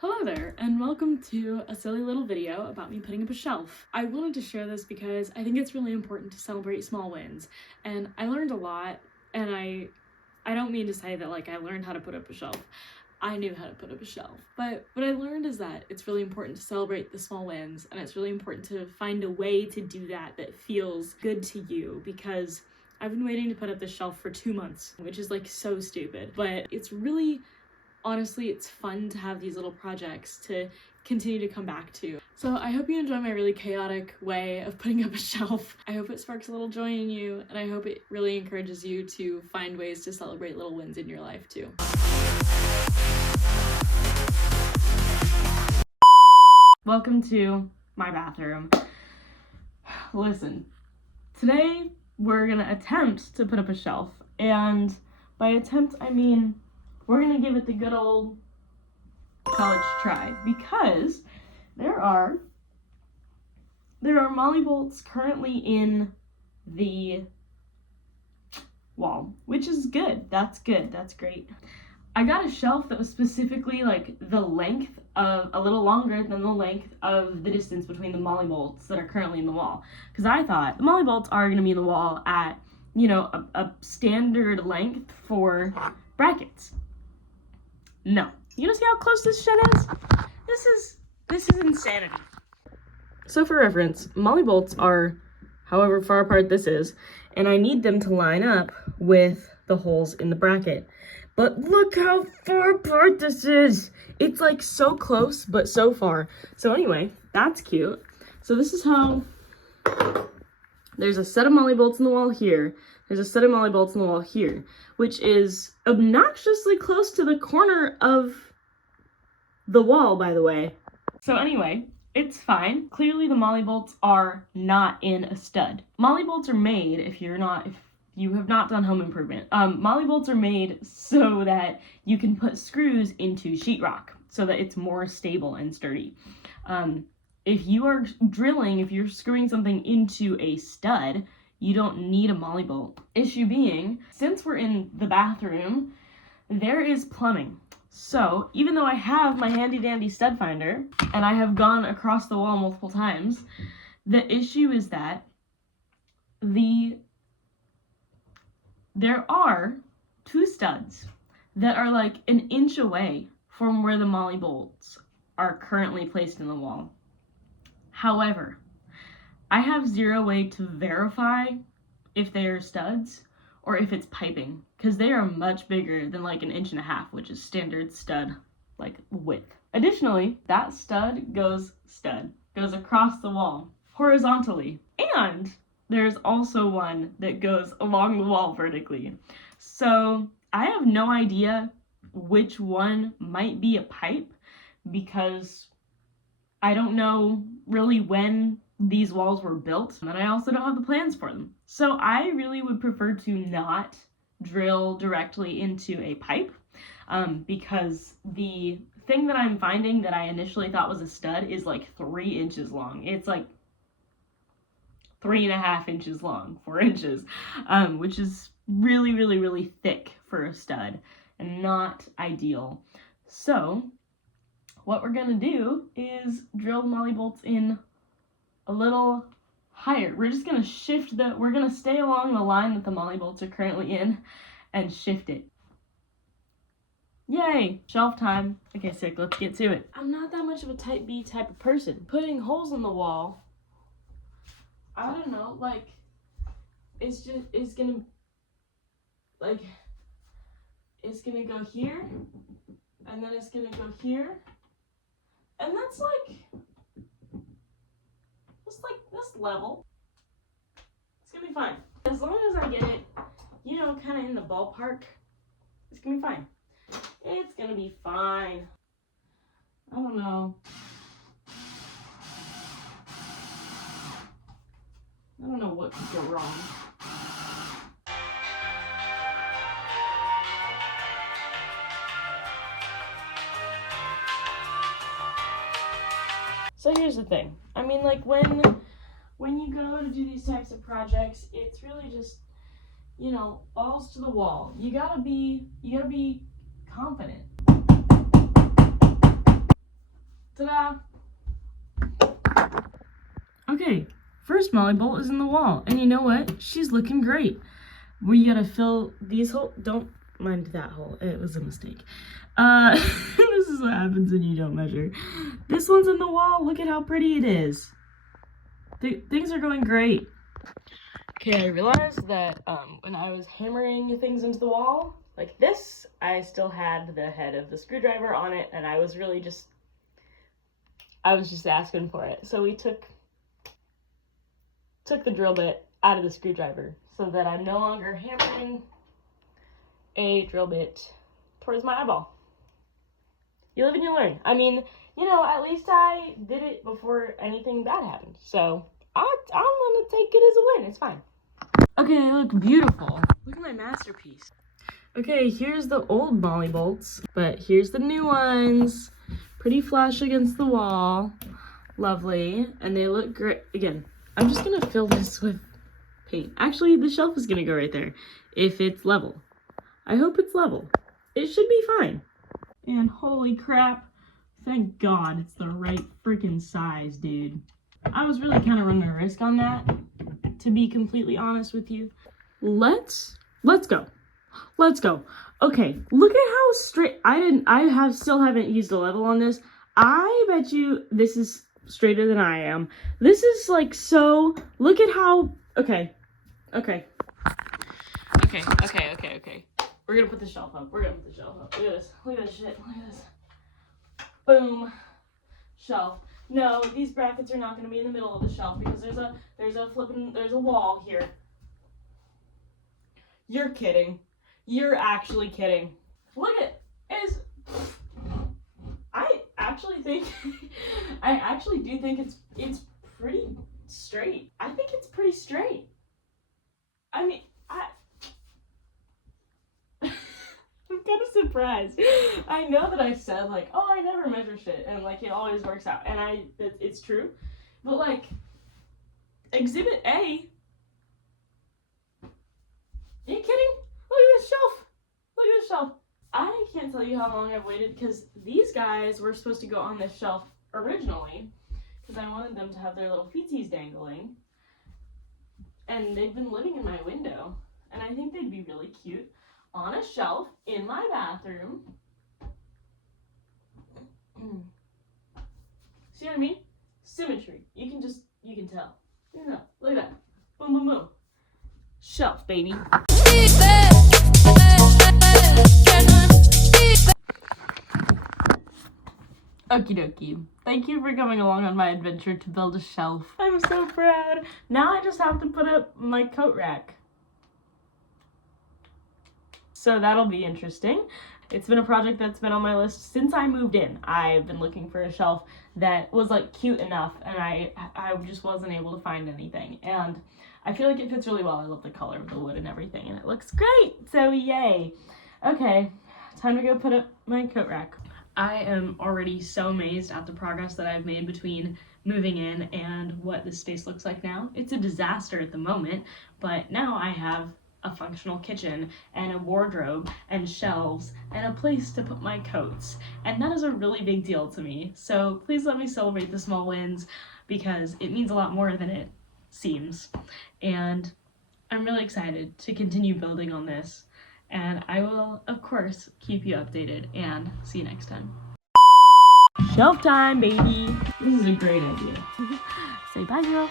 Hello there, and welcome to a silly little video about me putting up a shelf. I wanted to share this because I think it's really important to celebrate small wins, and I learned a lot, and I don't mean to say that like I learned how to put up a shelf. I knew how to put up a shelf, but what I learned is that it's really important to celebrate the small wins, and it's really important to find a way to do that that feels good to you, because I've been waiting to put up this shelf for 2 months, which is like so stupid, but it's really, honestly, it's fun to have these little projects to continue to come back to. So I hope you enjoy my really chaotic way of putting up a shelf. I hope it sparks a little joy in you, and I hope it really encourages you to find ways to celebrate little wins in your life too. Welcome to my bathroom. Listen, today we're gonna attempt to put up a shelf, and by attempt I mean we're gonna give it the good old college try, because there are molly bolts currently in the wall, which is good. That's good. That's great. I got a shelf that was specifically like the length of, a little longer than the length of the distance between the molly bolts that are currently in the wall, because I thought the molly bolts are gonna be in the wall at, you know, a standard length for brackets. No. You gonna see how close this shit is? This is insanity. So for reference, molly bolts are however far apart this is, and I need them to line up with the holes in the bracket. But look how far apart this is! It's like so close, but so far. So anyway, that's cute. So this is how, there's a set of molly bolts in the wall here. There's a set of molly bolts in the wall here, which is obnoxiously close to the corner of the wall, by the way. So anyway, it's fine. Clearly the molly bolts are not in a stud. Molly bolts are made, if you have not done home improvement, molly bolts are made so that you can put screws into sheetrock so that it's more stable and sturdy. If you are drilling, if you're screwing something into a stud, you don't need a molly bolt. Issue being, since we're in the bathroom, there is plumbing. So even though I have my handy dandy stud finder and I have gone across the wall multiple times, the issue is that there are 2 studs that are like an inch away from where the molly bolts are currently placed in the wall. However, I have zero way to verify if they are studs or if it's piping, because they are much bigger than like 1.5 inches, which is standard stud like width. Additionally, that stud goes across the wall horizontally, and there's also one that goes along the wall vertically. So I have no idea which one might be a pipe, because I don't know really when these walls were built, and I also don't have the plans for them. So I really would prefer to not drill directly into a pipe, because the thing that I'm finding that I initially thought was a stud is like 3 inches long. It's like 3.5 inches long, 4 inches, which is really, really, really thick for a stud and not ideal. So what we're gonna do is drill molly bolts in a little higher. We're just gonna shift we're gonna stay along the line that the molly bolts are currently in and shift it. Yay! Shelf time. Okay, sick, let's get to it. I'm not that much of a type B type of person. Putting holes in the wall, I don't know, like, it's gonna go here, and then it's gonna go here, and that's like this level. It's gonna be fine. As long as I get it, you know, kind of in the ballpark, it's gonna be fine. It's gonna be fine. I don't know. I don't know what could go wrong. So here's the thing. I mean, like, when you go to do these types of projects, it's really just, you know, balls to the wall. You gotta be confident. Ta-da! Okay, first Molly bolt is in the wall, and you know what? She's looking great. We gotta fill these holes. Don't mind that hole. It was a mistake. This is what happens when you don't measure. This one's in the wall. Look at how pretty it is. Things are going great. Okay, I realized that when I was hammering things into the wall, like this, I still had the head of the screwdriver on it, and I was just asking for it. So we took the drill bit out of the screwdriver so that I'm no longer hammering a drill bit towards my eyeball. You live and you learn. I mean, you know, at least I did it before anything bad happened. So I'm gonna take it as a win. It's fine. Okay, they look beautiful. Look at my masterpiece. Okay, here's the old Molly bolts, but here's the new ones. Pretty flush against the wall. Lovely. And they look great. Again, I'm just gonna fill this with paint. Actually, the shelf is gonna go right there if it's level. I hope it's level. It should be fine. And holy crap, thank God it's the right freaking size, dude. I was really kind of running a risk on that, to be completely honest with you. Let's go. Let's go. Okay, look at how straight, still haven't used a level on this. I bet you this is straighter than I am. This is like so, look at how, okay. We're gonna put the shelf up. Look at this, look at this shit, look at this. Boom, shelf. No, these brackets are not gonna be in the middle of the shelf because there's a wall here. You're kidding. You're actually kidding. Look at I actually do think it's pretty straight. I think it's pretty straight. I mean, I'm kind of surprised. I know that I said like, oh, I never measure shit, and like it always works out, and it's true. But like, Exhibit A. Are you kidding? Look at this shelf. Look at this shelf. I can't tell you how long I've waited because these guys were supposed to go on this shelf originally because I wanted them to have their little feeties dangling. And they've been living in my window. And I think they'd be really cute on a shelf in my bathroom. See what I mean? Symmetry. You can tell. You know, look at that. Boom, boom, boom. Shelf, baby. Okie dokie. Thank you for coming along on my adventure to build a shelf. I'm so proud. Now I just have to put up my coat rack. So that'll be interesting. It's been a project that's been on my list since I moved in. I've been looking for a shelf that was like cute enough, and I just wasn't able to find anything. And I feel like it fits really well. I love the color of the wood and everything, and it looks great. So yay. Okay, time to go put up my coat rack. I am already so amazed at the progress that I've made between moving in and what this space looks like now. It's a disaster at the moment, but now I have a functional kitchen and a wardrobe and shelves and a place to put my coats. And that is a really big deal to me. So please let me celebrate the small wins because it means a lot more than it seems. And I'm really excited to continue building on this. And I will, of course, keep you updated and see you next time. Shelf time, baby. This is a great idea. Say bye, girl.